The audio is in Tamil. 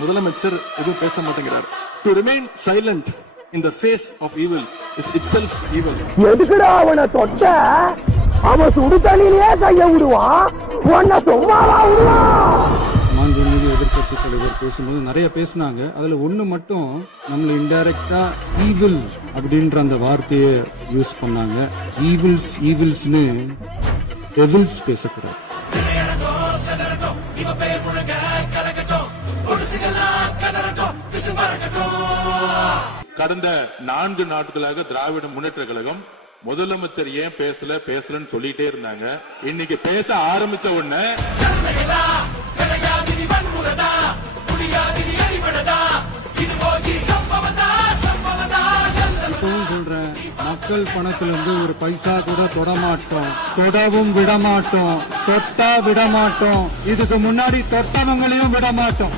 முதலமைச்சர் எதுவும் பேச மாட்டேங்கிறார். To remain silent in the face of evil is itself evil. எதுக்குடா அவனை தொட்ட? அவன் சுடு தண்ணியிலே கைய விடுவான், உன்னை சும்மாவா விடுவான்? மாண்புமிகு எதிர்க்கட்சி தலைவர் பேசும்போது நிறைய பேசினாங்க. அதுல ஒண்ணு மட்டும் நம்மள இன்டைரக்டா ஈவில் அப்படின்ற அந்த வார்த்தையை யூஸ் பண்ணாங்க. ஈவில்ஸ்னு டெவில்ஸ் பேசக்கூடாது. கடந்த 4 நாட்களாக திராவிட முன்னேற்ற கழகம் முதலமைச்சர் ஏன் பேசலன்னு சொல்லிட்டே இருந்தாங்க. இன்னைக்கு பேச ஆரம்பிச்ச உடனே சொல்றேன், மக்கள் பணத்துல இருந்து ஒரு பைசா கூட தொடமாட்டோம், தொடவும் விடமாட்டோம், தொட்டா விடமாட்டோம், இதுக்கு முன்னாடி தொட்டவங்களையும் விடமாட்டோம்.